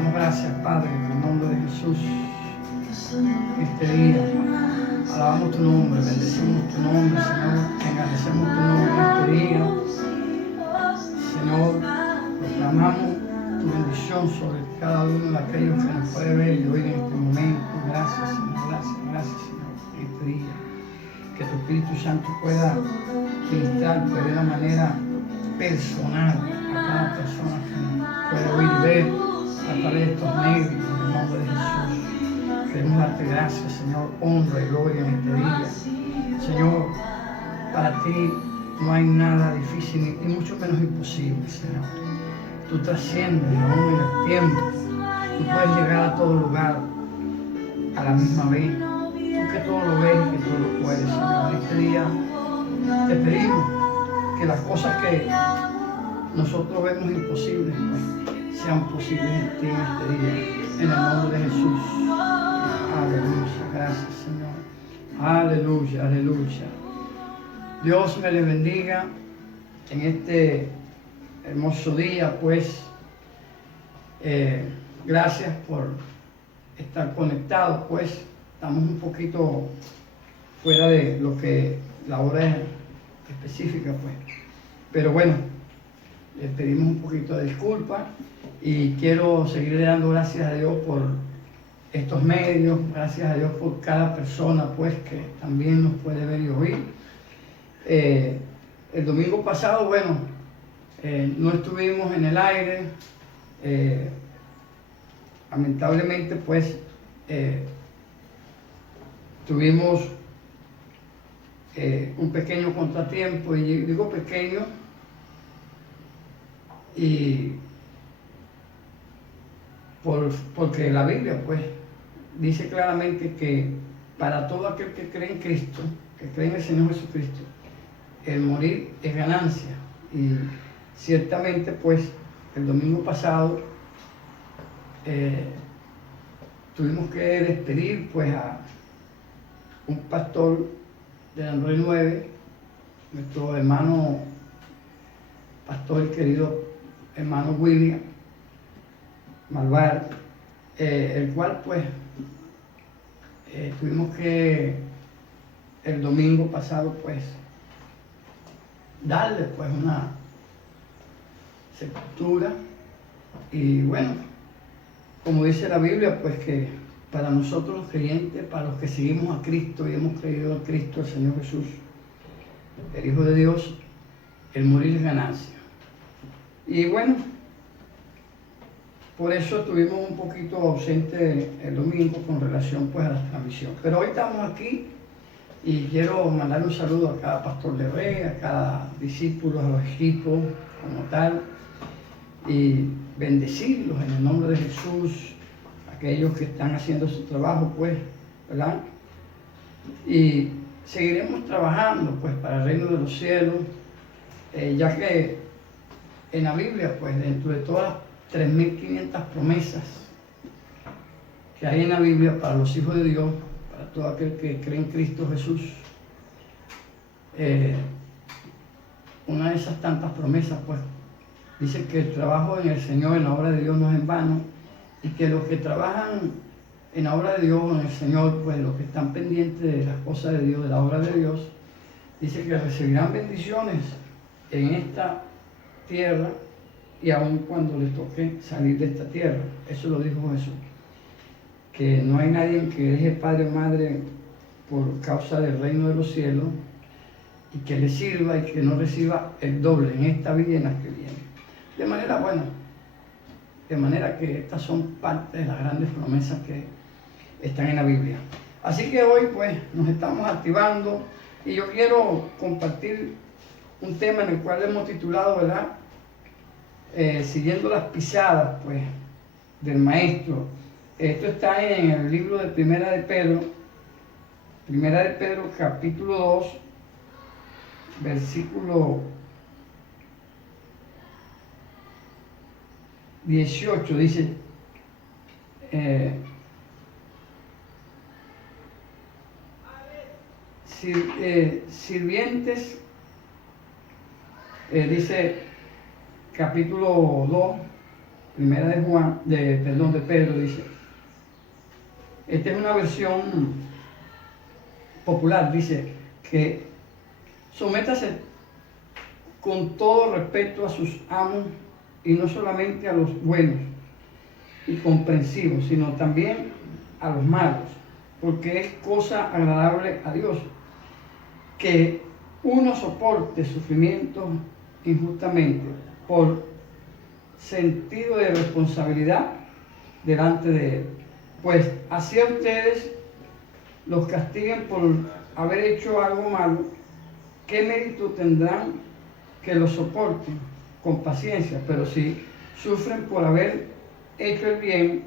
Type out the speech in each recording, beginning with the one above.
damos gracias, Padre, en el nombre de Jesús. Este día, alabamos tu nombre, bendecimos tu nombre, Señor, engrandecemos tu nombre este día. Señor, proclamamos tu bendición sobre cada uno de aquellos que nos puede ver y oír en este momento. Gracias, Señor, gracias, Señor, en este día. Que tu Espíritu Santo pueda ministrar de una manera personal a cada persona que puede oír y ver a través de estos medios, en el nombre de Jesús. Queremos darte gracias, Señor, honra y gloria en este día. Señor, para ti no hay nada difícil y mucho menos imposible, Señor. Tú trasciendes aún en el tiempo. Tú puedes llegar a todo lugar a la misma vez. Tú que todo lo ves y que todo lo puedes, Señor. En este día te pedimos que las cosas que nosotros vemos imposibles, pues, sean posibles en ti en este día. En el nombre de Jesús. Aleluya. Gracias, Señor. Aleluya, aleluya. Dios me les bendiga en este hermoso día, pues. Gracias por estar conectados, pues. Estamos un poquito fuera de lo que la hora es específica, pues. Pero bueno, les pedimos un poquito de disculpa y quiero seguirle dando gracias a Dios por estos medios, gracias a Dios por cada persona, pues, que también nos puede ver y oír. El domingo pasado, bueno, no estuvimos en el aire, lamentablemente, pues, tuvimos un pequeño contratiempo, y digo pequeño, y porque la Biblia, pues, dice claramente que para todo aquel que cree en Cristo, que cree en el Señor Jesucristo, el morir es ganancia. Y ciertamente, pues, el domingo pasado tuvimos que despedir, pues, a un pastor de Android 9, nuestro hermano pastor, querido hermano William Malvar, el cual, pues, tuvimos que el domingo pasado, pues, darle, pues, una sepultura. Y bueno, como dice la Biblia, pues, que para nosotros los creyentes, para los que seguimos a Cristo y hemos creído en Cristo, el Señor Jesús, el Hijo de Dios, el morir es ganancia. Y bueno, por eso estuvimos un poquito ausentes el domingo con relación, pues, a la transmisión. Pero hoy estamos aquí y quiero mandar un saludo a cada pastor de Rey, a cada discípulo, a los equipos como tal, y bendecirlos en el nombre de Jesús, aquellos que están haciendo su trabajo, pues, ¿verdad? Y seguiremos trabajando, pues, para el reino de los cielos, ya que en la Biblia, pues, dentro de todas las 3.500 promesas que hay en la Biblia para los hijos de Dios, para todo aquel que cree en Cristo Jesús, una de esas tantas promesas, pues, dice que el trabajo en el Señor, en la obra de Dios, no es en vano, y que los que trabajan en la obra de Dios, en el Señor, pues, los que están pendientes de las cosas de Dios, de la obra de Dios, dice que recibirán bendiciones en esta tierra y aun cuando les toque salir de esta tierra. Eso lo dijo Jesús, que no hay nadie que deje padre o madre por causa del reino de los cielos y que le sirva y que no reciba el doble en esta vida y en la que viene. De manera, bueno, de manera que estas son parte de las grandes promesas que están en la Biblia. Así que hoy, pues, nos estamos activando y yo quiero compartir un tema en el cual hemos titulado, ¿verdad? Siguiendo las pisadas, pues, del Maestro. Esto está en el libro de Primera de Pedro capítulo 2, versículo 18, dice, sirvientes, dice capítulo 2, primera de Pedro dice, esta es una versión popular, dice que sométase con todo respeto a sus amos y no solamente a los buenos y comprensivos, sino también a los malos, porque es cosa agradable a Dios que uno soporte sufrimientos injustamente por sentido de responsabilidad delante de Él. Pues así a ustedes los castiguen por haber hecho algo malo, ¿qué mérito tendrán que lo soporten con paciencia? Pero si sufren por haber hecho el bien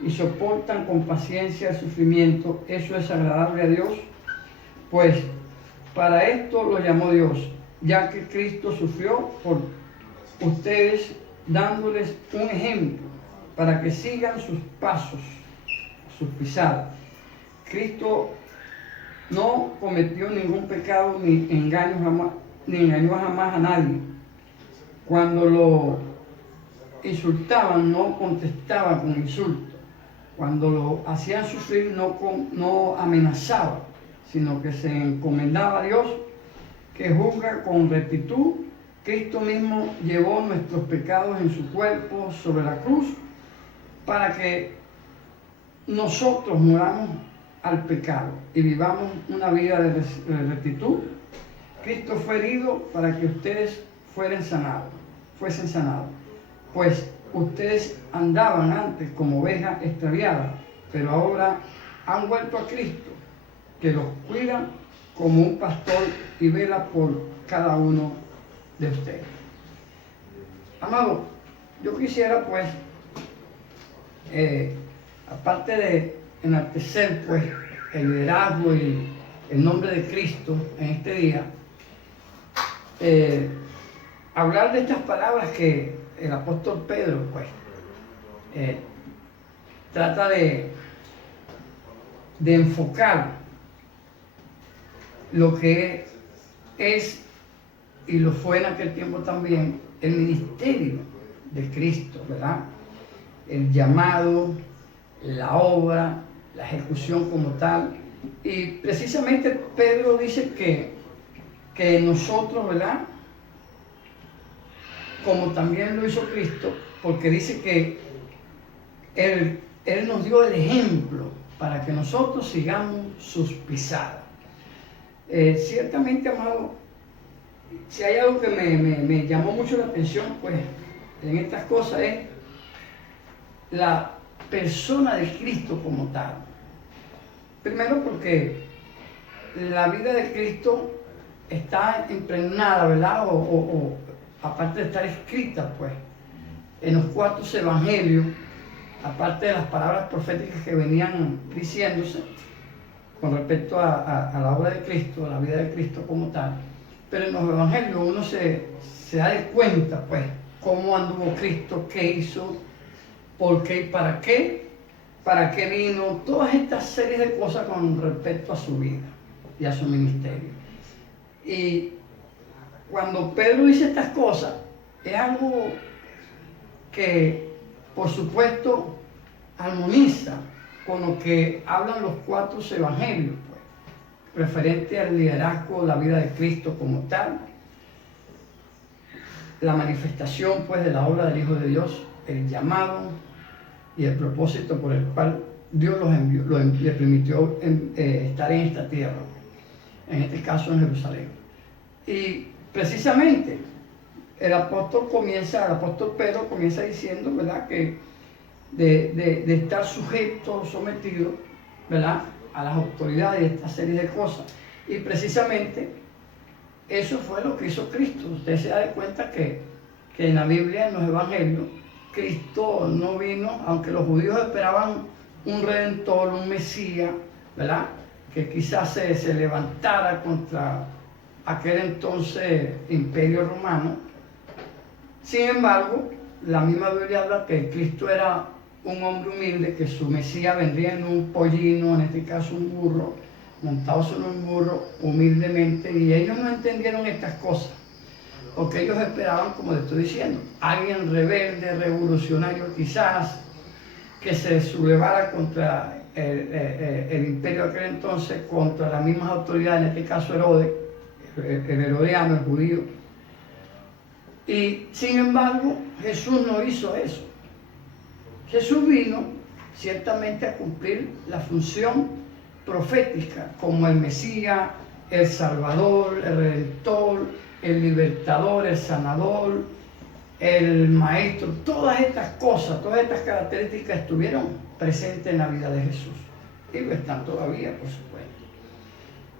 y soportan con paciencia el sufrimiento, eso es agradable a Dios, pues para esto lo llamó Dios, ya que Cristo sufrió por ustedes, dándoles un ejemplo para que sigan sus pasos, sus pisadas. Cristo no cometió ningún pecado ni engañó jamás a nadie. Cuando lo insultaban, no contestaba con insultos. Cuando lo hacían sufrir, no amenazaba, sino que se encomendaba a Dios, que juzga con rectitud. Cristo mismo llevó nuestros pecados en su cuerpo sobre la cruz para que nosotros muramos al pecado y vivamos una vida de rectitud. Cristo fue herido para que ustedes fuesen sanados. Pues ustedes andaban antes como ovejas extraviadas, pero ahora han vuelto a Cristo, que los cuida como un pastor y vela por cada uno de ustedes. Amado, yo quisiera pues, aparte de enaltecer pues el liderazgo y el nombre de Cristo en este día, hablar de estas palabras que el apóstol Pedro pues trata de enfocar lo que es y lo fue en aquel tiempo también el ministerio de Cristo, ¿verdad? El llamado, la obra, la ejecución como tal. Y precisamente Pedro dice que nosotros, ¿verdad? Como también lo hizo Cristo, porque dice que Él nos dio el ejemplo para que nosotros sigamos sus pisadas. Ciertamente, amado, si hay algo que me llamó mucho la atención, pues, en estas cosas es la persona de Cristo como tal. Primero porque la vida de Cristo está impregnada, ¿verdad? O aparte de estar escrita, pues, en los 4 evangelios, aparte de las palabras proféticas que venían diciéndose con respecto a la obra de Cristo, a la vida de Cristo como tal, pero en los evangelios uno se da de cuenta, pues, cómo anduvo Cristo, qué hizo, por qué y para qué vino, todas estas series de cosas con respecto a su vida y a su ministerio. Y cuando Pedro dice estas cosas, es algo que, por supuesto, armoniza con lo que hablan los 4 evangelios, pues, referente al liderazgo, la vida de Cristo como tal, la manifestación, pues, de la obra del Hijo de Dios, el llamado y el propósito por el cual Dios los envió, le permitió estar en esta tierra, en este caso en Jerusalén. Y precisamente el apóstol Pedro comienza diciendo, ¿verdad?, que de estar sujeto, sometido, ¿verdad?, a las autoridades y esta serie de cosas. Y precisamente eso fue lo que hizo Cristo. Usted se da de cuenta que en la Biblia, en los evangelios, Cristo no vino, aunque los judíos esperaban un redentor, un Mesías, ¿verdad?, que quizás se levantara contra aquel entonces imperio romano. Sin embargo, la misma Biblia habla que Cristo era un hombre humilde, que su Mesías vendría en un pollino, en este caso un burro, montado sobre un burro humildemente, y ellos no entendieron estas cosas. porque ellos esperaban, como les estoy diciendo, alguien rebelde, revolucionario quizás, que se sublevara contra el imperio de aquel entonces, contra las mismas autoridades, en este caso Herodes, el herodiano, el judío. Y sin embargo, Jesús no hizo eso. Jesús vino ciertamente a cumplir la función profética como el Mesías, el Salvador, el Redentor, el Libertador, el Sanador, el Maestro. Todas estas cosas, todas estas características estuvieron presentes en la vida de Jesús y lo están todavía, por supuesto.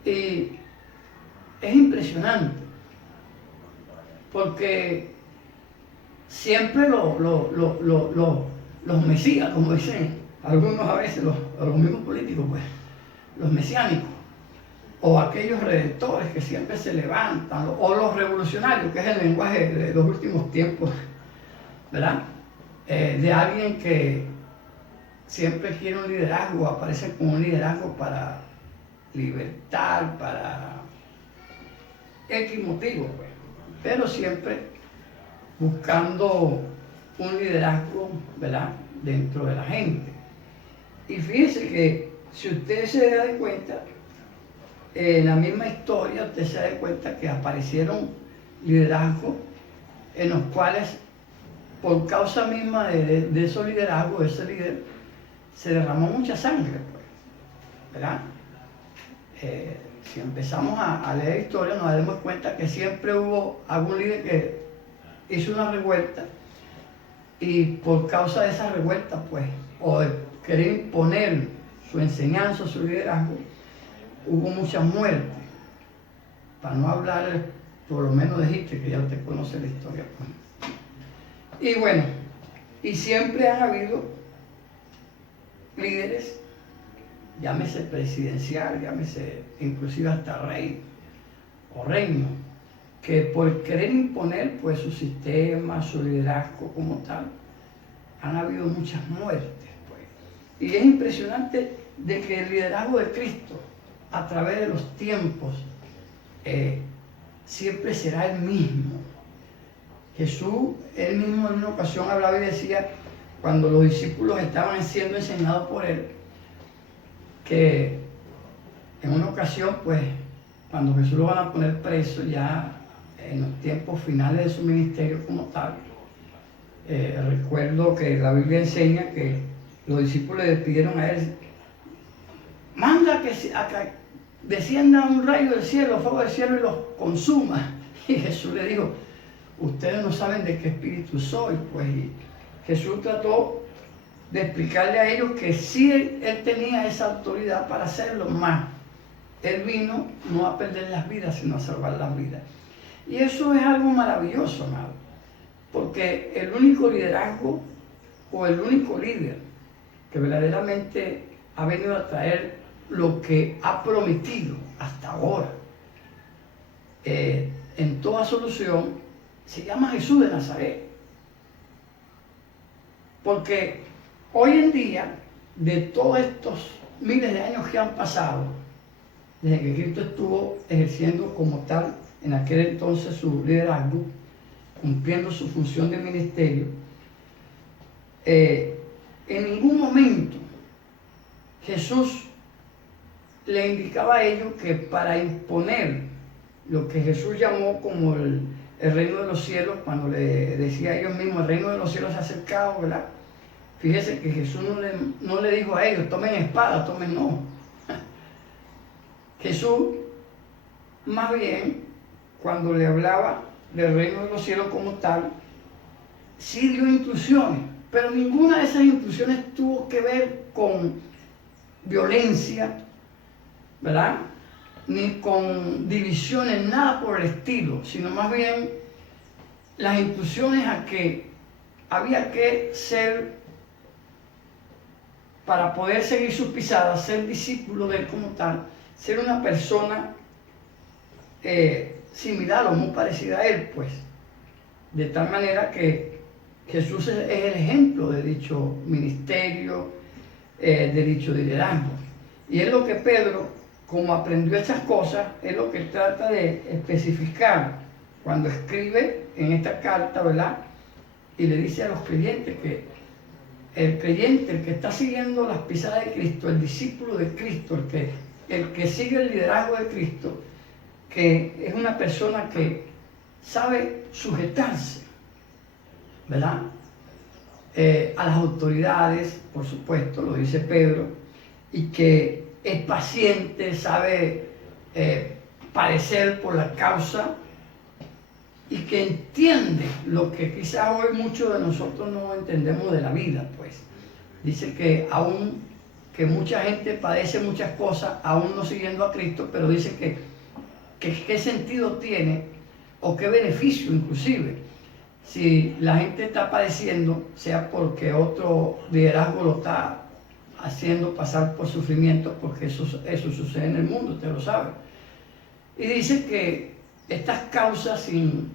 Y es impresionante porque siempre los mesías, como dicen algunos a veces, los mismos políticos, pues, los mesiánicos, o aquellos redentores que siempre se levantan, o los revolucionarios, que es el lenguaje de los últimos tiempos, ¿verdad? De alguien que siempre quiere un liderazgo, aparece como un liderazgo para libertar, para X motivo, pues, pero siempre buscando un liderazgo, ¿verdad?, dentro de la gente. Y fíjense que si usted se da cuenta, en la misma historia usted se da cuenta que aparecieron liderazgos en los cuales, por causa misma de esos liderazgos, de ese líder, se derramó mucha sangre, pues, ¿verdad? Si empezamos a leer historia, nos damos cuenta que siempre hubo algún líder que hizo una revuelta y por causa de esa revuelta, pues, o de querer imponer su enseñanza, su liderazgo, hubo muchas muertes. Para no hablar, por lo menos de Hitler, que ya usted conoce la historia, pues. Y bueno, y siempre han habido líderes, llámese presidencial, llámese inclusive hasta rey o reino, que por querer imponer pues su sistema, su liderazgo como tal, han habido muchas muertes, pues. Y es impresionante de que el liderazgo de Cristo a través de los tiempos siempre será el mismo. Jesús, él mismo en una ocasión hablaba y decía, cuando los discípulos estaban siendo enseñados por él, que en una ocasión, pues, cuando Jesús lo van a poner preso ya en los tiempos finales de su ministerio como tal, recuerdo que la Biblia enseña que los discípulos le pidieron a él, manda que descienda un rayo del cielo, fuego del cielo y los consuma. Y Jesús le dijo, ustedes no saben de qué espíritu soy, pues. Y Jesús trató de explicarle a ellos que sí él tenía esa autoridad para hacerlo, más él vino no a perder las vidas, sino a salvar las vidas. Y eso es algo maravilloso, amado, porque el único liderazgo o el único líder que verdaderamente ha venido a traer lo que ha prometido hasta ahora en toda solución se llama Jesús de Nazaret. Porque hoy en día, de todos estos miles de años que han pasado, desde que Cristo estuvo ejerciendo como tal en aquel entonces su liderazgo, cumpliendo su función de ministerio, en ningún momento Jesús le indicaba a ellos que para imponer lo que Jesús llamó como el reino de los cielos, cuando le decía a ellos mismos, el reino de los cielos se ha acercado, ¿verdad? Fíjese que Jesús no le dijo a ellos, tomen espada, tomen no. Jesús, más bien, cuando le hablaba del reino de los cielos como tal, sí dio instrucciones, pero ninguna de esas instrucciones tuvo que ver con violencia, ¿verdad? Ni con divisiones, nada por el estilo, sino más bien las instrucciones a que había que ser, para poder seguir sus pisadas, ser discípulo de él como tal, ser una persona similar o muy parecida a él, pues, de tal manera que Jesús es el ejemplo de dicho ministerio, de dicho liderazgo. Y es lo que Pedro, como aprendió estas cosas, es lo que trata de especificar cuando escribe en esta carta, ¿verdad? Y le dice a los creyentes que el creyente, el que está siguiendo las pisadas de Cristo, el discípulo de Cristo, el que sigue el liderazgo de Cristo, que es una persona que sabe sujetarse, ¿verdad? A las autoridades, por supuesto, lo dice Pedro, y que es paciente, sabe padecer por la causa y que entiende lo que quizás hoy muchos de nosotros no entendemos de la vida, pues. Dice que aún que mucha gente padece muchas cosas, aún no siguiendo a Cristo, pero dice que qué sentido tiene o qué beneficio inclusive si la gente está padeciendo, sea porque otro liderazgo lo está haciendo pasar por sufrimiento, porque eso sucede en el mundo, usted lo sabe. Y dice que estas causas sin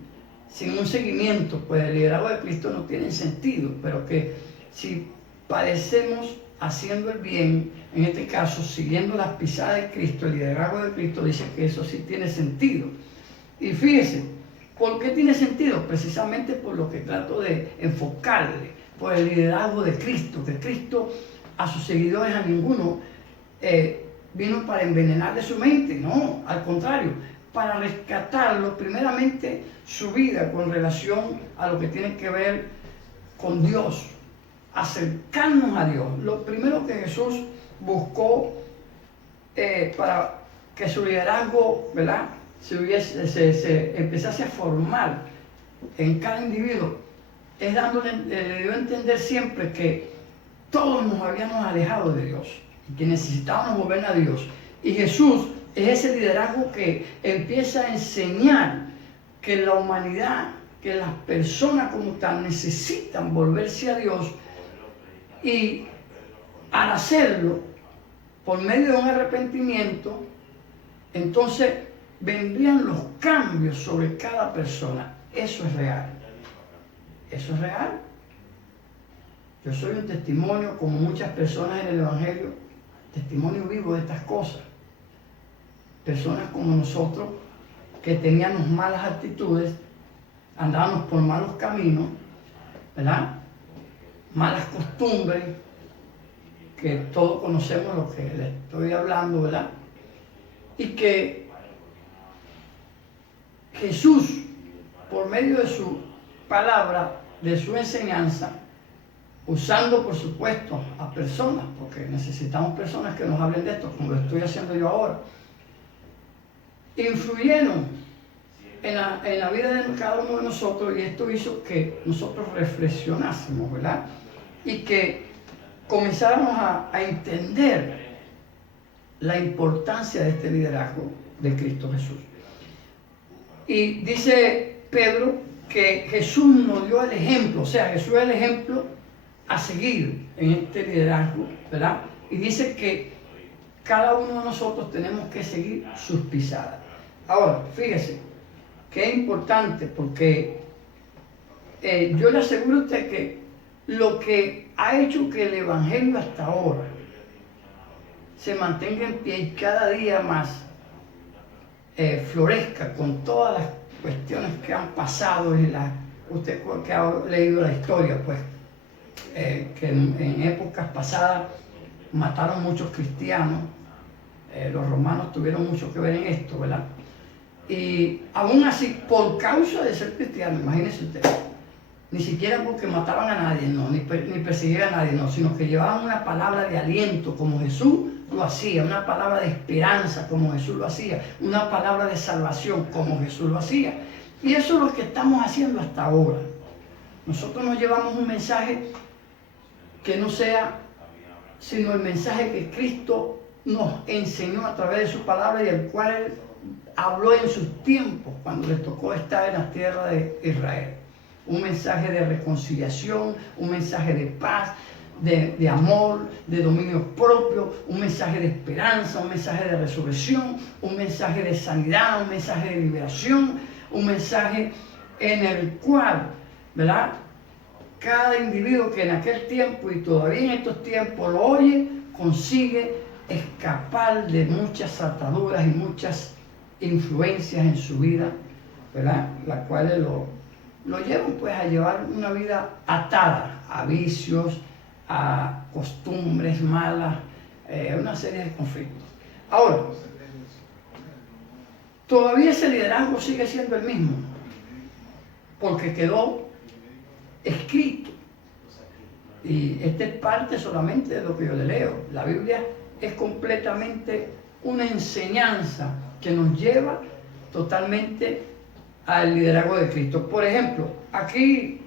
un seguimiento, pues el liderazgo de Cristo no tienen sentido, pero que si padecemos haciendo el bien, en este caso siguiendo las pisadas de Cristo, el liderazgo de Cristo, dice que eso sí tiene sentido. Y fíjese, ¿por qué tiene sentido? Precisamente por lo que trato de enfocarle, por el liderazgo de Cristo, que Cristo a sus seguidores, a ninguno, vino para envenenarle su mente, no, al contrario, para rescatarlo, primeramente su vida con relación a lo que tiene que ver con Dios, acercarnos a Dios. Lo primero que Jesús buscó para que su liderazgo, ¿verdad?, se empezase a formar en cada individuo, es le dio a entender siempre que todos nos habíamos alejado de Dios y que necesitábamos volver a Dios. Y Jesús es ese liderazgo que empieza a enseñar que la humanidad, que las personas como tal necesitan volverse a Dios, y al hacerlo por medio de un arrepentimiento, entonces vendrían los cambios sobre cada persona. Eso es real. Eso es real. Yo soy un testimonio, como muchas personas en el Evangelio, testimonio vivo de estas cosas. Personas como nosotros que teníamos malas actitudes, andábamos por malos caminos, ¿verdad? Malas costumbres, que todos conocemos lo que le estoy hablando, ¿verdad? Y que Jesús, por medio de su palabra, de su enseñanza, usando por supuesto a personas, porque necesitamos personas que nos hablen de esto, como lo estoy haciendo yo ahora, influyeron en la vida de cada uno de nosotros, y esto hizo que nosotros reflexionásemos, ¿verdad? Y que comenzáramos a entender la importancia de este liderazgo de Cristo Jesús. Y dice Pedro que Jesús nos dio el ejemplo, o sea, Jesús es el ejemplo a seguir en este liderazgo, ¿verdad? Y dice que cada uno de nosotros tenemos que seguir sus pisadas. Ahora, fíjese, que es importante, porque yo le aseguro a usted que lo que ha hecho que el Evangelio hasta ahora se mantenga en pie y cada día más florezca con todas las cuestiones que han pasado, y usted que ha leído la historia, pues, que en épocas pasadas mataron muchos cristianos, los romanos tuvieron mucho que ver en esto, ¿verdad? Y aún así, por causa de ser cristiano, imagínense usted, ni siquiera porque mataban a nadie, no, ni perseguían a nadie, no, sino que llevaban una palabra de aliento como Jesús lo hacía, una palabra de esperanza como Jesús lo hacía, una palabra de salvación como Jesús lo hacía. Y eso es lo que estamos haciendo hasta ahora. Nosotros nos llevamos un mensaje que no sea sino el mensaje que Cristo nos enseñó a través de su palabra, y el cual Él habló en sus tiempos cuando les tocó estar en la tierra de Israel. Un mensaje de reconciliación, un mensaje de paz, de amor, de dominio propio, un mensaje de esperanza, un mensaje de resurrección, un mensaje de sanidad, un mensaje de liberación, un mensaje en el cual, ¿verdad?, cada individuo que en aquel tiempo y todavía en estos tiempos lo oye, consigue escapar de muchas ataduras y muchas influencias en su vida ¿verdad? Las cuales lo llevan pues a llevar una vida atada a vicios, a costumbres malas, una serie de conflictos. Ahora, todavía ese liderazgo sigue siendo el mismo, porque quedó escrito. Y esta es parte solamente de lo que yo le leo. La Biblia es completamente una enseñanza que nos lleva totalmente al liderazgo de Cristo. Por ejemplo, aquí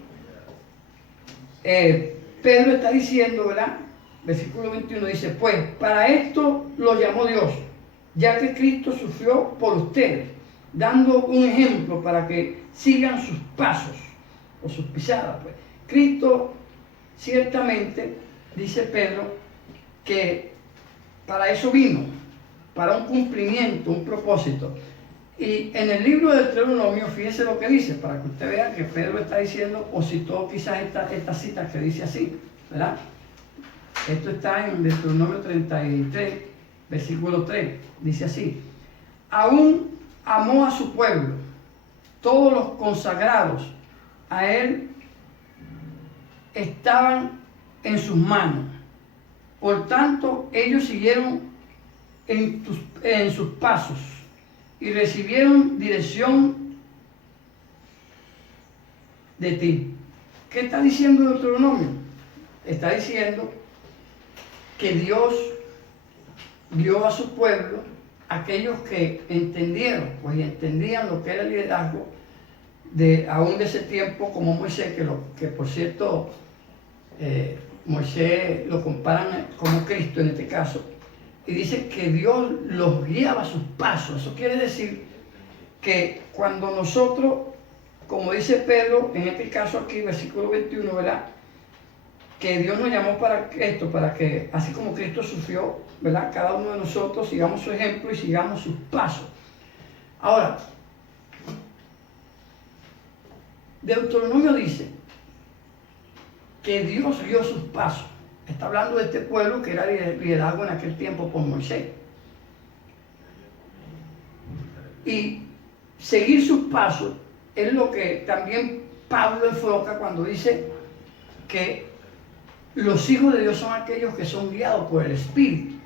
Pedro está diciendo, ¿verdad? Versículo 21 dice, pues para esto lo llamó Dios, ya que Cristo sufrió por ustedes, dando un ejemplo para que sigan sus pasos o sus pisadas. Pues Cristo ciertamente, dice Pedro, que para eso vino, para un cumplimiento, un propósito. Y en el libro del Deuteronomio, fíjese lo que dice, para que usted vea que Pedro está diciendo, o citó quizás esta cita que dice así, ¿verdad? Esto está en Deuteronomio 33, versículo 3, dice así, aún amó a su pueblo, todos los consagrados a él estaban en sus manos, por tanto ellos siguieron en sus pasos y recibieron dirección de ti. ¿Qué está diciendo Deuteronomio? Está diciendo que Dios dio a su pueblo, aquellos que entendieron, pues entendían lo que era el liderazgo, aún de ese tiempo, como Moisés, que por cierto, Moisés lo comparan como Cristo en este caso, y dice que Dios los guiaba a sus pasos. Eso quiere decir que cuando nosotros, como dice Pedro, en este caso aquí, versículo 21, ¿verdad? Que Dios nos llamó para esto, para que, así como Cristo sufrió, ¿verdad? Cada uno de nosotros sigamos su ejemplo y sigamos sus pasos. Ahora, Deuteronomio dice que Dios guió sus pasos. Está hablando de este pueblo que era liderado en aquel tiempo por Moisés. Y seguir sus pasos es lo que también Pablo enfoca cuando dice que los hijos de Dios son aquellos que son guiados por el Espíritu.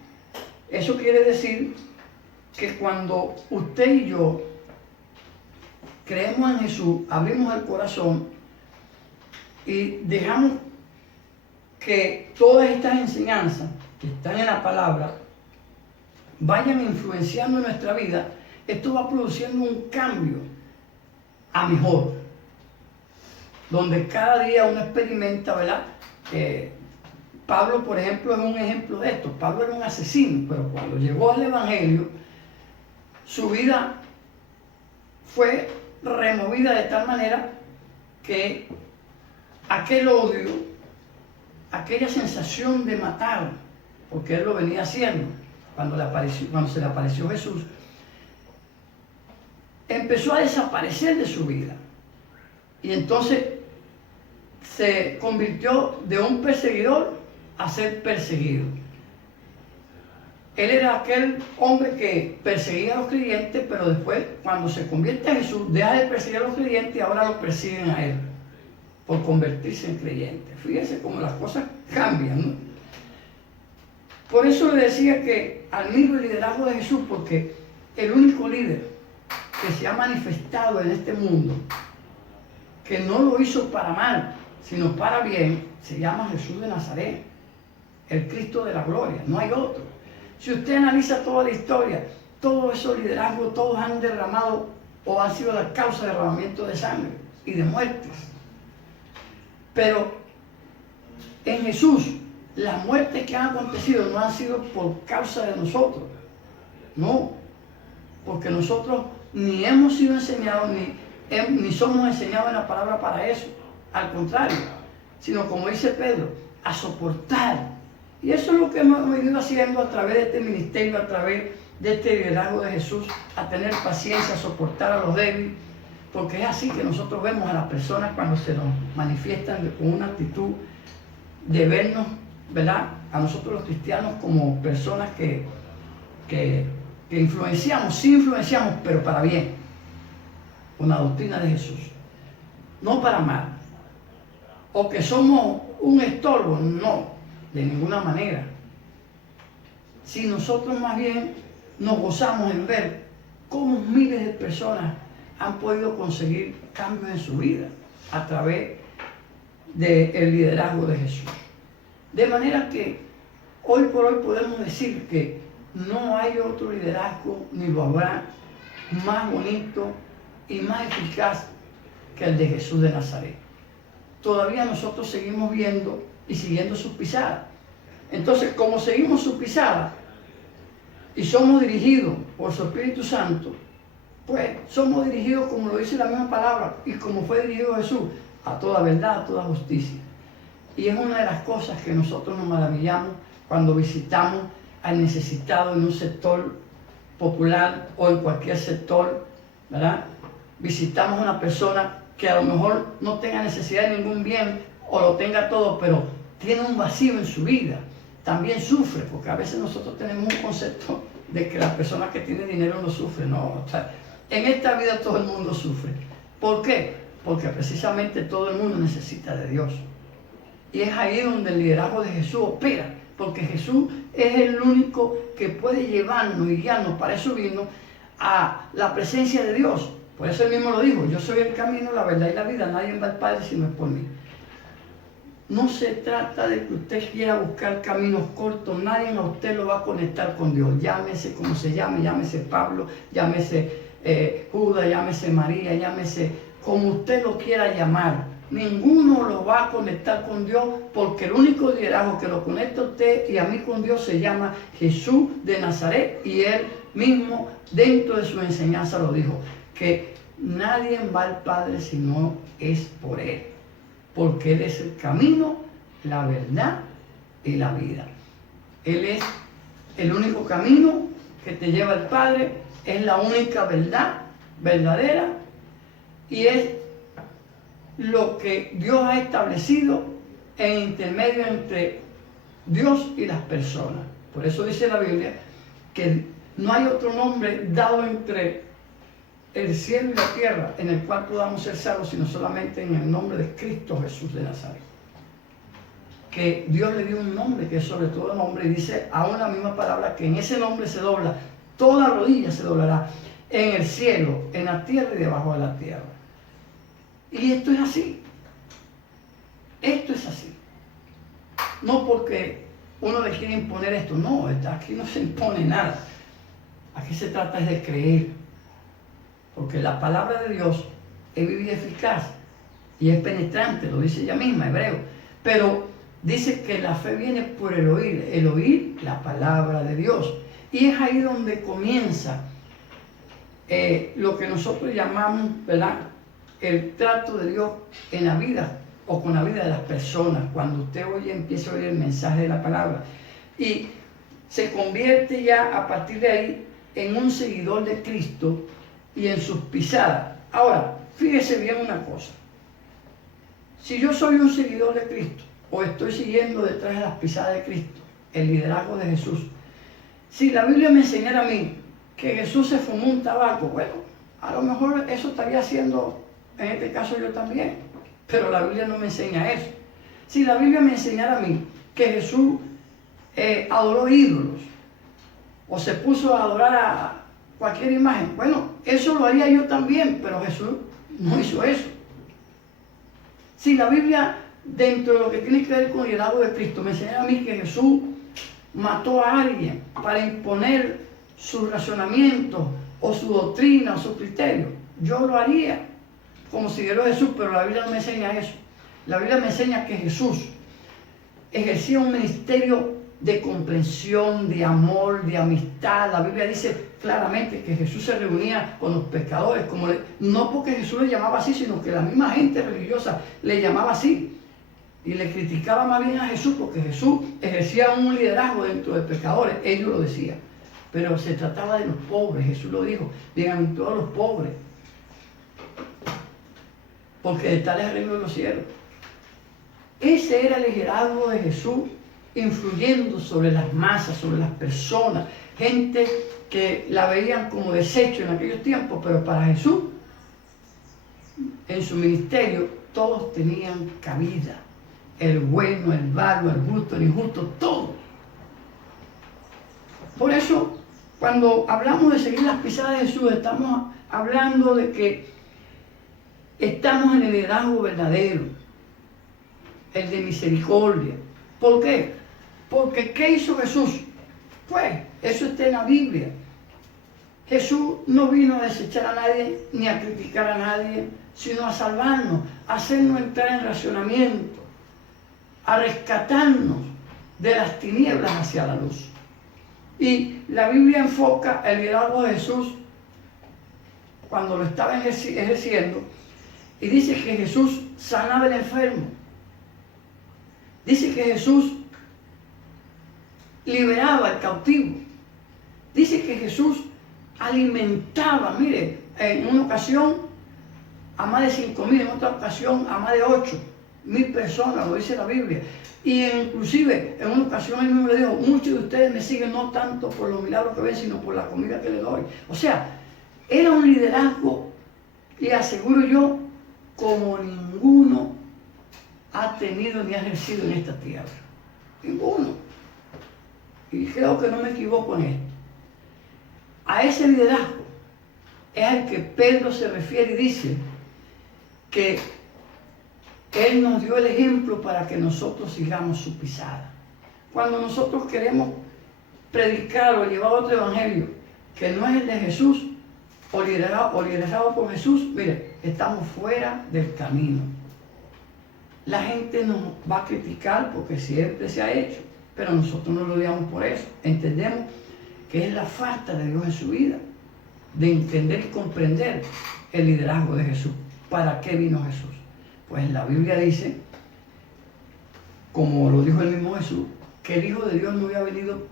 Eso quiere decir que cuando usted y yo creemos en Jesús, abrimos el corazón y dejamos que todas estas enseñanzas que están en la palabra vayan influenciando nuestra vida, esto va produciendo un cambio a mejor, donde cada día uno experimenta, ¿verdad? Pablo, por ejemplo, es un ejemplo de esto. Pablo era un asesino, pero cuando llegó al Evangelio, su vida fue removida de tal manera que aquel odio, aquella sensación de matar, porque él lo venía haciendo cuando se le apareció Jesús, empezó a desaparecer de su vida. Y entonces se convirtió de un perseguidor a ser perseguido. Él era aquel hombre que perseguía a los creyentes, pero después, cuando se convierte a Jesús, deja de perseguir a los creyentes y ahora los persiguen a él por convertirse en creyente. Fíjense cómo las cosas cambian, ¿no? Por eso le decía que admiro el liderazgo de Jesús, porque el único líder que se ha manifestado en este mundo, que no lo hizo para mal, sino para bien, se llama Jesús de Nazaret, el Cristo de la gloria. No hay otro. Si usted analiza toda la historia, todos esos liderazgos, todos han derramado o han sido la causa de derramamiento de sangre y de muertes. Pero en Jesús, las muertes que han acontecido no han sido por causa de nosotros. No, porque nosotros ni hemos sido enseñados, ni somos enseñados en la palabra para eso. Al contrario, sino como dice Pedro, a soportar. Y eso es lo que hemos venido haciendo a través de este ministerio, a través de este liderazgo de Jesús, a tener paciencia, a soportar a los débiles, porque es así que nosotros vemos a las personas cuando se nos manifiestan con una actitud de vernos, ¿verdad? A nosotros los cristianos como personas que influenciamos, sí influenciamos, pero para bien. con la doctrina de Jesús. No para mal. O que somos un estorbo, no, de ninguna manera. Si nosotros más bien nos gozamos en ver cómo miles de personas han podido conseguir cambios en su vida a través del liderazgo de Jesús. De manera que hoy por hoy podemos decir que no hay otro liderazgo, ni lo habrá, más bonito y más eficaz que el de Jesús de Nazaret. Todavía nosotros seguimos viendo y siguiendo sus pisadas. Entonces, como seguimos sus pisadas y somos dirigidos por su Espíritu Santo, pues somos dirigidos, como lo dice la misma palabra, y como fue dirigido Jesús, a toda verdad, a toda justicia. Y es una de las cosas que nosotros nos maravillamos cuando visitamos al necesitado en un sector popular o en cualquier sector, ¿verdad? Visitamos a una persona que a lo mejor no tenga necesidad de ningún bien o lo tenga todo, pero tiene un vacío en su vida. También sufre, porque a veces nosotros tenemos un concepto de que la persona que tiene dinero no sufre. No, o sea, en esta vida todo el mundo sufre. ¿Por qué? Porque precisamente todo el mundo necesita de Dios. Y es ahí donde el liderazgo de Jesús opera, porque Jesús es el único que puede llevarnos y guiarnos, para eso vino, a la presencia de Dios. Por eso él mismo lo dijo: yo soy el camino, la verdad y la vida, nadie va al Padre si no es por mí. No se trata de que usted quiera buscar caminos cortos, nadie a usted lo va a conectar con Dios. Llámese como se llame, llámese Pablo, llámese Judas, llámese María, llámese como usted lo quiera llamar. Ninguno lo va a conectar con Dios, porque el único liderazgo que lo conecta a usted y a mí con Dios se llama Jesús de Nazaret, y él mismo dentro de su enseñanza lo dijo, que nadie va al Padre si no es por él, porque él es el camino, la verdad y la vida. Él es el único camino que te lleva al Padre, es la única verdad verdadera, y es lo que Dios ha establecido en intermedio entre Dios y las personas. Por eso dice la Biblia que no hay otro nombre dado entre el cielo y la tierra en el cual podamos ser salvos, sino solamente en el nombre de Cristo Jesús de Nazaret. Que Dios le dio un nombre que es sobre todo nombre, y dice aún la misma palabra que en ese nombre se dobla, toda rodilla se doblará, en el cielo, en la tierra y debajo de la tierra. Y esto es así. Esto es así. No porque uno le quiere imponer esto, no, aquí no se impone nada. Aquí se trata de creer. Porque la palabra de Dios es viva y eficaz y es penetrante, lo dice ella misma, Hebreo. Pero dice que la fe viene por el oír la palabra de Dios. Y es ahí donde comienza lo que nosotros llamamos, ¿verdad?, el trato de Dios en la vida o con la vida de las personas, cuando usted empieza a oír el mensaje de la palabra y se convierte ya a partir de ahí en un seguidor de Cristo y en sus pisadas. Ahora, fíjese bien una cosa: si yo soy un seguidor de Cristo o estoy siguiendo detrás de las pisadas de Cristo, el liderazgo de Jesús, si la Biblia me enseñara a mí que Jesús se fumó un tabaco, bueno, a lo mejor eso estaría haciendo, en este caso yo también, pero la Biblia no me enseña eso. Si la Biblia me enseñara a mí que Jesús adoró ídolos o se puso a adorar a cualquier imagen, bueno, eso lo haría yo también, pero Jesús no hizo eso. Si la Biblia, dentro de lo que tiene que ver con el liderazgo de Cristo, me enseñara a mí que Jesús mató a alguien para imponer su razonamiento o su doctrina o su criterio, yo lo haría como seguidor de Jesús, pero la Biblia no me enseña eso. La Biblia me enseña que Jesús ejercía un ministerio de comprensión, de amor, de amistad. La Biblia dice claramente que Jesús se reunía con los pecadores, no porque Jesús le llamaba así, sino que la misma gente religiosa le llamaba así y le criticaba más bien a Jesús porque Jesús ejercía un liderazgo dentro de pecadores, ellos lo decían, pero se trataba de los pobres. Jesús lo dijo: bienaventurados los pobres, porque de tal es el reino de los cielos. Ese era el liderazgo de Jesús, influyendo sobre las masas, sobre las personas, gente que la veían como desecho en aquellos tiempos, pero para Jesús en su ministerio, todos tenían cabida. El bueno, el malo, el justo, el injusto, todo. Por eso, cuando hablamos de seguir las pisadas de Jesús, estamos hablando de que estamos en el liderazgo verdadero, el de misericordia. ¿Por qué? Porque ¿qué hizo Jesús? Pues eso está en la Biblia. Jesús no vino a desechar a nadie ni a criticar a nadie, sino a salvarnos, a hacernos entrar en racionamiento, a rescatarnos de las tinieblas hacia la luz. Y la Biblia enfoca el liderazgo de Jesús cuando lo estaba ejerciendo y dice que Jesús sanaba al enfermo. Dice que Jesús liberaba al cautivo. Dice que Jesús alimentaba, mire, en una ocasión a más de 5,000, en otra ocasión a más de 8,000 personas, lo dice la Biblia. Y inclusive en una ocasión él mismo le dijo, muchos de ustedes me siguen no tanto por los milagros que ven, sino por la comida que les doy. O sea, era un liderazgo, y aseguro yo, como ninguno ha tenido ni ha ejercido en esta tierra. Ninguno. Y creo que no me equivoco en esto. A ese liderazgo es al que Pedro se refiere y dice que Él nos dio el ejemplo para que nosotros sigamos su pisada. Cuando nosotros queremos predicar o llevar otro evangelio que no es el de Jesús o liderado por Jesús, mire, estamos fuera del camino. La gente nos va a criticar porque siempre se ha hecho, pero nosotros no lo digamos por eso. Entendemos que es la falta de Dios en su vida, de entender y comprender el liderazgo de Jesús. ¿Para qué vino Jesús? Pues la Biblia dice, como lo dijo el mismo Jesús, que el Hijo de Dios no había venido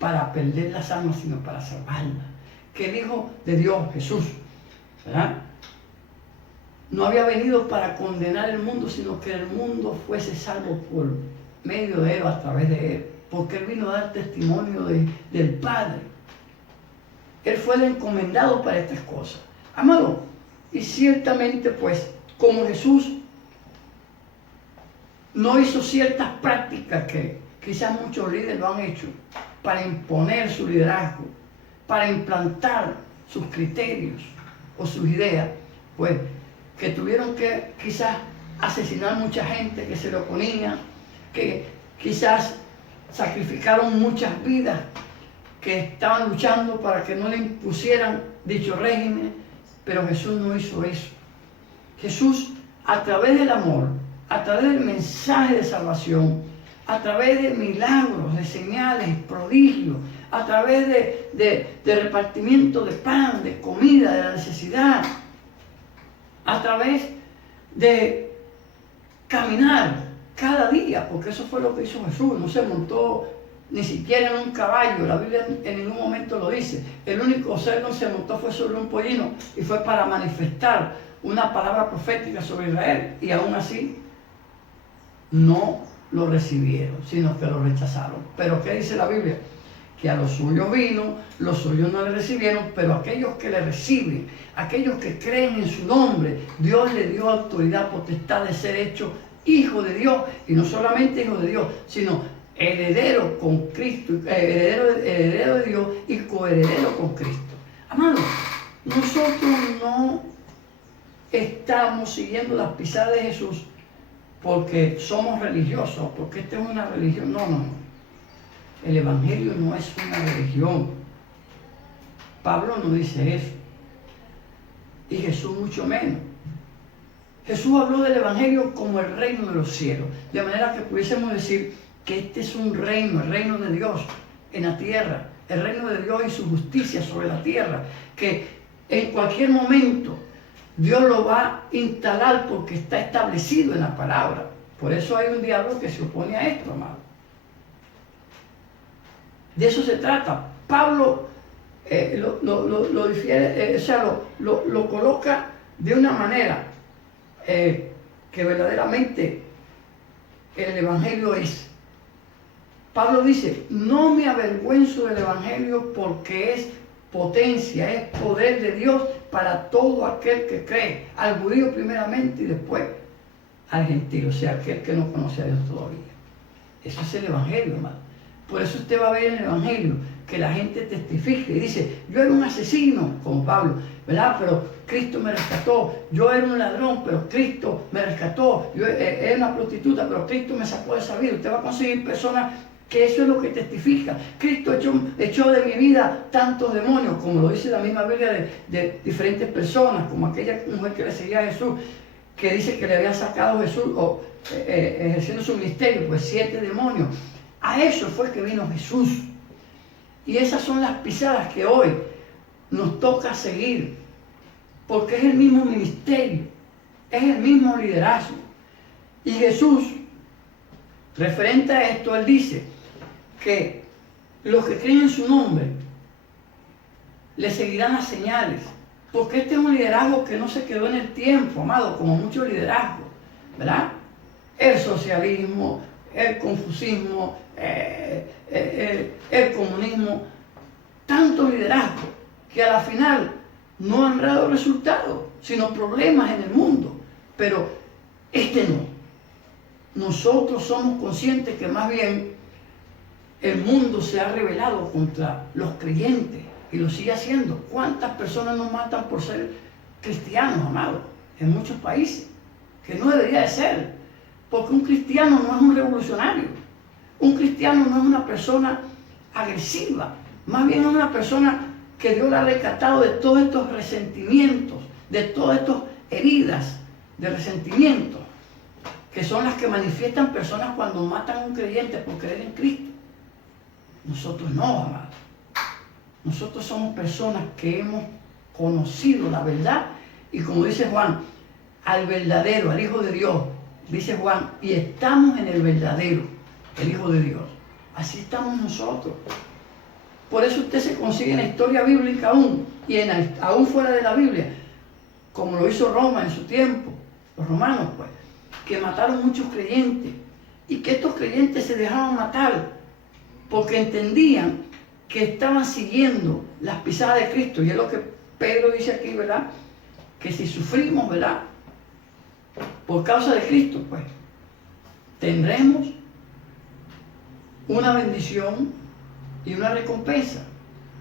para perder las almas, sino para salvarlas. Que el Hijo de Dios, Jesús, ¿verdad?, no había venido para condenar el mundo, sino que el mundo fuese salvo por medio de Él o a través de Él. Porque Él vino a dar testimonio del Padre. Él fue el encomendado para estas cosas. Amado, y ciertamente pues, como Jesús no hizo ciertas prácticas que quizás muchos líderes lo han hecho para imponer su liderazgo, para implantar sus criterios o sus ideas, pues que tuvieron que quizás asesinar mucha gente que se le oponía, que quizás sacrificaron muchas vidas que estaban luchando para que no le impusieran dicho régimen, pero Jesús no hizo eso. Jesús, a través del amor, a través del mensaje de salvación, a través de milagros, de señales, prodigios, a través de repartimiento de pan, de comida, de la necesidad, a través de caminar cada día, porque eso fue lo que hizo Jesús. No se montó ni siquiera en un caballo, la Biblia en ningún momento lo dice. El único ser que se montó fue sobre un pollino y fue para manifestar una palabra profética sobre Israel, y aún así no lo recibieron, sino que lo rechazaron. Pero ¿qué dice la Biblia? Que a los suyos vino, los suyos no le recibieron, pero aquellos que le reciben, aquellos que creen en su nombre, Dios le dio autoridad, potestad de ser hecho hijo de Dios, y no solamente hijo de Dios, sino heredero con Cristo, heredero de Dios y coheredero con Cristo. Amado, nosotros no estamos siguiendo las pisadas de Jesús porque somos religiosos, porque esta es una religión. No, no, no. El Evangelio no es una religión. Pablo no dice eso. Y Jesús mucho menos. Jesús habló del Evangelio como el reino de los cielos, de manera que pudiésemos decir que este es un reino, el reino de Dios en la tierra, el reino de Dios y su justicia sobre la tierra, que en cualquier momento Dios lo va a instalar porque está establecido en la palabra. Por eso hay un diablo que se opone a esto, amado. De eso se trata. Pablo lo difiere, lo coloca de una manera que verdaderamente el Evangelio es. Pablo dice, no me avergüenzo del Evangelio porque es potencia, es poder de Dios para todo aquel que cree, al judío primeramente y después al gentil, o sea, aquel que no conoce a Dios todavía. Eso es el Evangelio, hermano. Por eso usted va a ver en el Evangelio que la gente testifica y dice, yo era un asesino, como Pablo, ¿verdad? Pero Cristo me rescató. Yo era un ladrón, pero Cristo me rescató. Yo era una prostituta, pero Cristo me sacó de esa vida. Usted va a conseguir personas que eso es lo que testifica. Cristo echó de mi vida tantos demonios, como lo dice la misma Biblia de diferentes personas, como aquella mujer que le seguía a Jesús, que dice que le había sacado Jesús, ejerciendo su ministerio, pues 7 demonios. A eso fue que vino Jesús. Y esas son las pisadas que hoy nos toca seguir, porque es el mismo ministerio, es el mismo liderazgo. Y Jesús, referente a esto, él dice que los que creen en su nombre le seguirán las señales, porque este es un liderazgo que no se quedó en el tiempo, amado, como muchos liderazgos, ¿verdad? El socialismo, el confusismo, el comunismo, tantos liderazgos que a la final no han dado resultados, sino problemas en el mundo. Pero este no. Nosotros somos conscientes que más bien el mundo se ha rebelado contra los creyentes y lo sigue haciendo. ¿Cuántas personas nos matan por ser cristianos, amados? En muchos países, que no debería de ser, porque un cristiano no es un revolucionario, un cristiano no es una persona agresiva, más bien es una persona que Dios la ha rescatado de todos estos resentimientos, de todas estas heridas de resentimiento, que son las que manifiestan personas cuando matan a un creyente por creer en Cristo. Nosotros no, amados. Nosotros somos personas que hemos conocido la verdad y, como dice Juan, al verdadero, al Hijo de Dios, dice Juan, y estamos en el verdadero, el Hijo de Dios. Así estamos nosotros. Por eso usted se consigue en la historia bíblica aún, y aún fuera de la Biblia, como lo hizo Roma en su tiempo, los romanos pues, que mataron muchos creyentes, y que estos creyentes se dejaban matar, porque entendían que estaban siguiendo las pisadas de Cristo, y es lo que Pedro dice aquí, ¿verdad? Que si sufrimos, ¿verdad?, por causa de Cristo, pues, tendremos una bendición y una recompensa.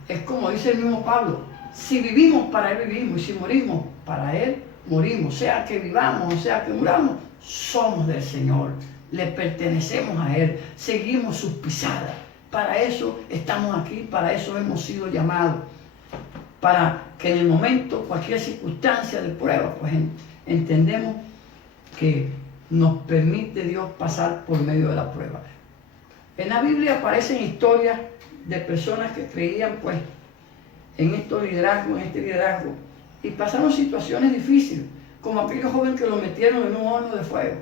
Es como dice el mismo Pablo, si vivimos, para Él vivimos, y si morimos, para Él morimos. Sea que vivamos o sea que muramos, somos del Señor, le pertenecemos a Él, seguimos sus pisadas. Para eso estamos aquí, para eso hemos sido llamados, para que en el momento, cualquier circunstancia de prueba, pues entendemos que nos permite Dios pasar por medio de la prueba. En la Biblia aparecen historias de personas que creían pues en estos liderazgos, en este liderazgo, y pasaron situaciones difíciles, como aquellos jóvenes que lo metieron en un horno de fuego,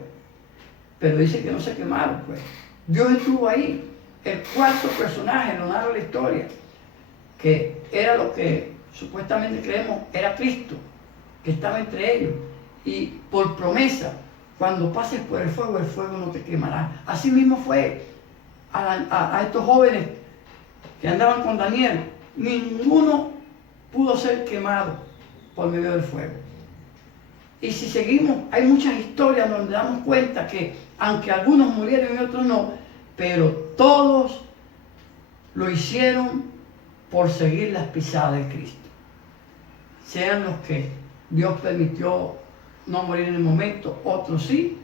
pero dice que no se quemaron, pues. Dios estuvo ahí. El cuarto personaje, lo narra la historia, que era lo que supuestamente creemos, era Cristo, que estaba entre ellos, y por promesa, cuando pases por el fuego no te quemará. Así mismo fue a estos jóvenes que andaban con Daniel, ninguno pudo ser quemado por medio del fuego. Y si seguimos, hay muchas historias donde damos cuenta que, aunque algunos murieron y otros no, pero todos lo hicieron por seguir las pisadas de Cristo. Sean los que Dios permitió no morir en el momento, otros sí,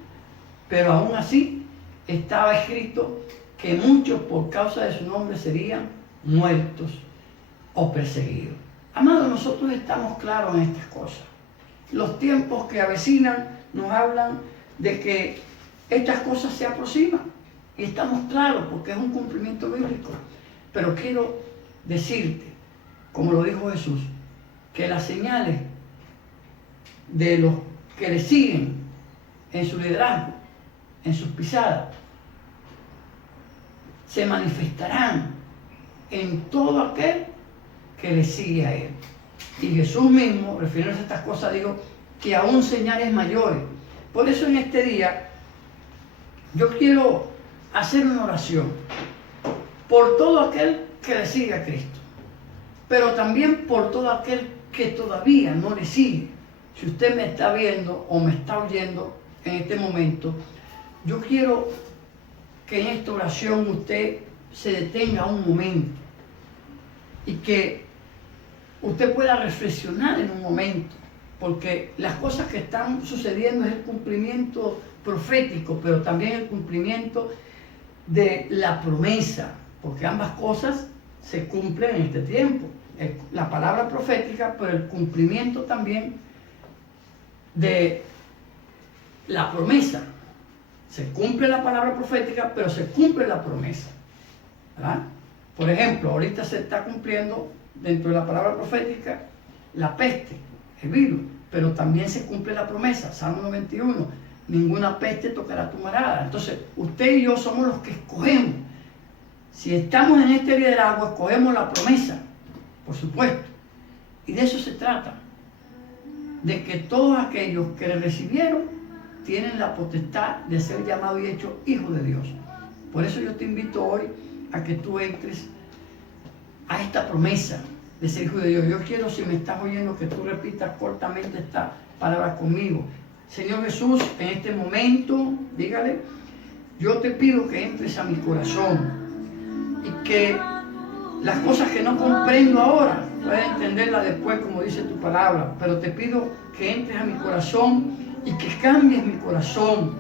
pero aún así estaba escrito que muchos por causa de su nombre serían muertos o perseguidos. Amados, nosotros estamos claros en estas cosas. Los tiempos que avecinan nos hablan de que estas cosas se aproximan y estamos claros porque es un cumplimiento bíblico. Pero quiero decirte, como lo dijo Jesús, que las señales de los que le siguen en su liderazgo, en sus pisadas, se manifestarán en todo aquel que le sigue a Él. Y Jesús mismo, refiriéndose a estas cosas, dijo que aún señales mayores. Por eso en este día yo quiero hacer una oración por todo aquel que le sigue a Cristo, pero también por todo aquel que todavía no le sigue, si usted me está viendo o me está oyendo en este momento, yo quiero que en esta oración usted se detenga un momento y que usted pueda reflexionar en un momento, porque las cosas que están sucediendo es el cumplimiento profético, pero también el cumplimiento de la promesa, porque ambas cosas se cumplen en este tiempo. La palabra profética, pero el cumplimiento también de la promesa. Se cumple la palabra profética, pero se cumple la promesa, ¿verdad? Por ejemplo, ahorita se está cumpliendo dentro de la palabra profética la peste, el virus, pero también se cumple la promesa, Salmo 91, ninguna peste tocará tu morada. Entonces, usted y yo somos los que escogemos. Si estamos en este liderazgo, escogemos la promesa, por supuesto. Y de eso se trata, de que todos aquellos que le recibieron tienen la potestad de ser llamados y hechos hijos de Dios. Por eso yo te invito hoy a que tú entres a esta promesa de ser hijo de Dios. Yo quiero, si me estás oyendo, que tú repitas cortamente esta palabra conmigo. Señor Jesús, en este momento, dígale, yo te pido que entres a mi corazón y que las cosas que no comprendo ahora pueda entenderlas después, como dice tu palabra, pero te pido que entres a mi corazón y que cambies mi corazón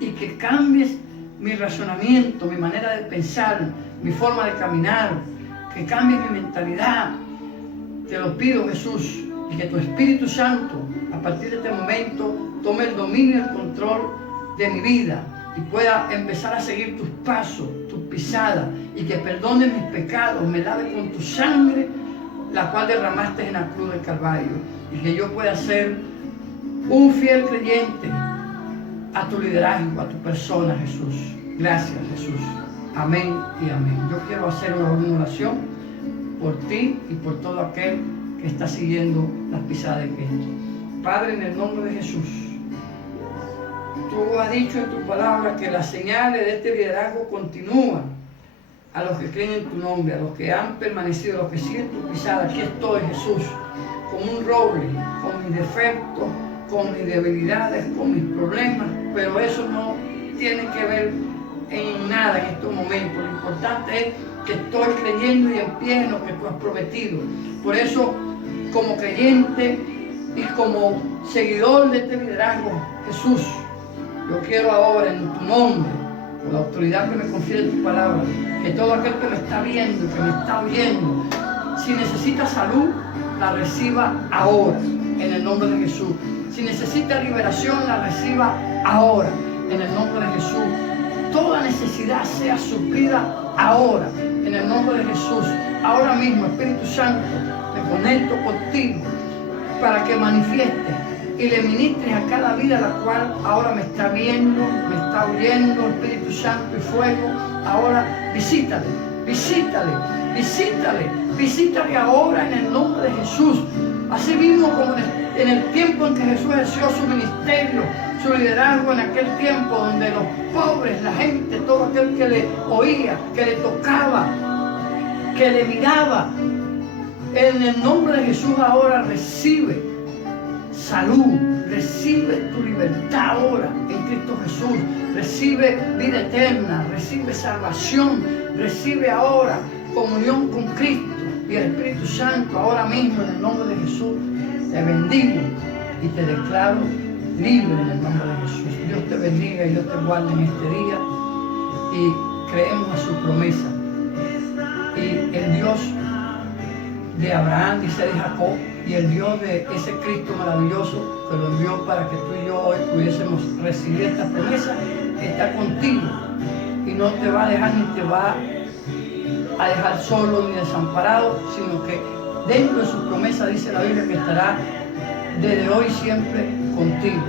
y que cambies mi razonamiento, mi manera de pensar, mi forma de caminar, que cambies mi mentalidad. Te lo pido, Jesús, y que tu Espíritu Santo, a partir de este momento, tome el dominio y el control de mi vida y pueda empezar a seguir tus pasos, tus pisadas, y que perdone mis pecados, me lave con tu sangre, la cual derramaste en la cruz del Calvario, y que yo pueda ser un fiel creyente a tu liderazgo, a tu persona, Jesús. Gracias, Jesús. Amén y amén. Yo quiero hacer una oración por ti y por todo aquel que está siguiendo las pisadas de Cristo. Padre, en el nombre de Jesús, tú has dicho en tu palabra que las señales de este liderazgo continúan a los que creen en tu nombre, a los que han permanecido, a los que siguen tu pisada. Aquí estoy, Jesús, como un roble, con mis defectos, con mis debilidades, con mis problemas, pero eso no tiene que ver en nada en estos momentos. Lo importante es que estoy creyendo y en pie en lo que tú has prometido. Por eso, como creyente y como seguidor de este liderazgo, Jesús, yo quiero ahora en tu nombre, por la autoridad que me confiere tu palabra, que todo aquel que me está viendo, que me está oyendo, si necesita salud, la reciba ahora, en el nombre de Jesús. Si necesita liberación, la reciba ahora, en el nombre de Jesús. Toda necesidad sea suplida ahora, en el nombre de Jesús. Ahora mismo, Espíritu Santo, me conecto contigo para que manifieste y le ministres a cada vida la cual ahora me está viendo, me está oyendo, Espíritu Santo y fuego. Ahora visítale, visítale, visítale, visítale ahora en el nombre de Jesús. Así mismo como en el tiempo en que Jesús ejerció su ministerio, su liderazgo, en aquel tiempo donde los pobres, la gente, todo aquel que le oía, que le tocaba, que le miraba, en el nombre de Jesús ahora recibe salud, recibe tu libertad ahora en Cristo Jesús, recibe vida eterna, recibe salvación, recibe ahora comunión con Cristo y el Espíritu Santo ahora mismo en el nombre de Jesús. Te bendigo y te declaro libre en el nombre de Jesús. Dios te bendiga y Dios te guarde en este día y creemos a su promesa. Y el Dios de Abraham, dice de Jacob, y el Dios de ese Cristo maravilloso que lo envió para que tú y yo hoy pudiésemos recibir esta promesa, está contigo y no te va a dejar ni te va a dejar solo ni desamparado, sino que dentro de su promesa dice la Biblia que estará desde hoy siempre contigo.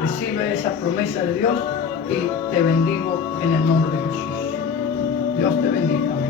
Recibe esa promesa de Dios y te bendigo en el nombre de Jesús. Dios te bendiga.